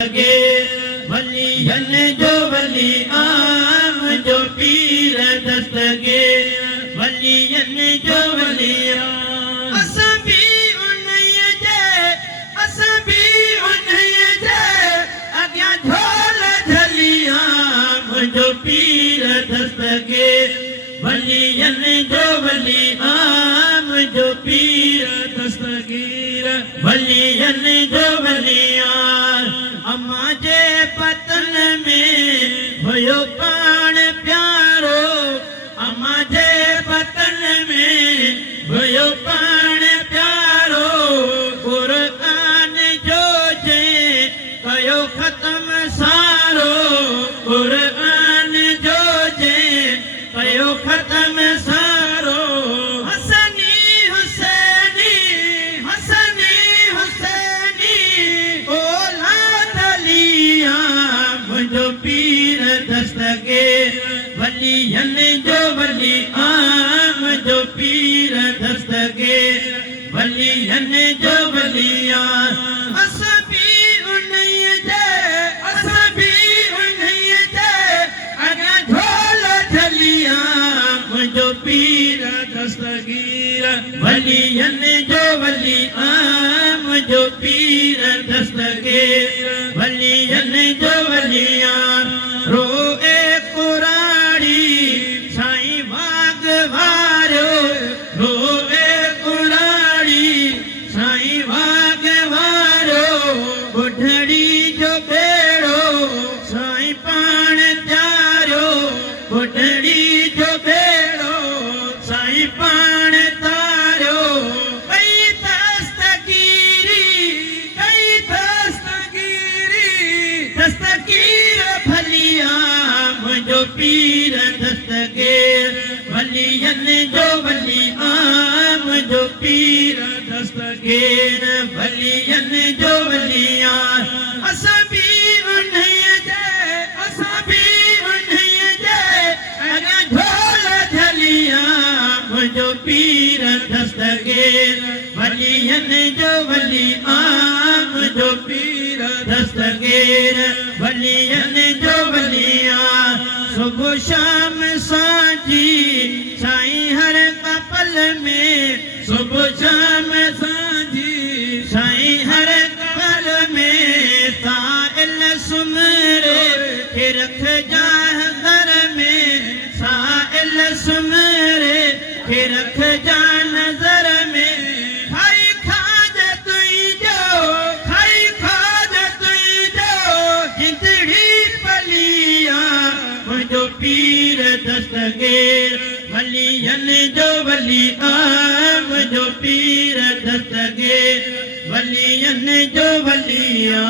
लगे वलियन जो वली आम जो पीर दस्तगे वलियन जो वली असां भी उन्हीअ जे अॻियां झोल झली आम जो पीर दस्तगे वलियन जो वली आम जो पीर दस्तगीर वलियन जो वली अम्मा जे पतन में हुयो पाण प्यारो अम्मा जे पतन में हुयो पाण प्यारो क़ुरान जो जे कयो ख़त्म सारो क़ुरान जो जे कयो ख़त्म सारो हसनी हुसैनी हसनी हुसैनी मुझो पीर दस्तगीर वलियन जो वली आम जो पीर दस्तगीर वलियन जो वली असां भी उन्हीअ जे अॻियां झोल झली मुझो पीर दस्तगीर वलियन जो वली आम जो पीर दस्तगीर वलियन जो वलिया रोए कुराड़ी साईं बाग वारो रोए कुराड़ी साईं बाग वारो बुढ़ड़ी जो बेड़ो साईं पाण त्यारो बुढ़ड़ी जो बेड़ो साईं पाण तारो दस्तगीर भलिया मुझो पीर दस्तगीर वलियन जो वली आम जो पीर दस्तगीर वलियन जो वलिया असां भी उन्हीअ जे अॻियां झोल झलिया मुझो पीर दस्तगीर वलियन जो वली आम जो पीर दस्तगीर वलियन जो वलिया सुबह शाम सांझी साईं हर कपल में सुबह शाम सांझी साईं हर कपल में साइल सुमरे के रख जाह घर में साइल सुमरे के रख जा नजर में मुझो पीर दस्तगीर वलियन जो वली आम जो पीर दस्तगीर वलियन जो वलिया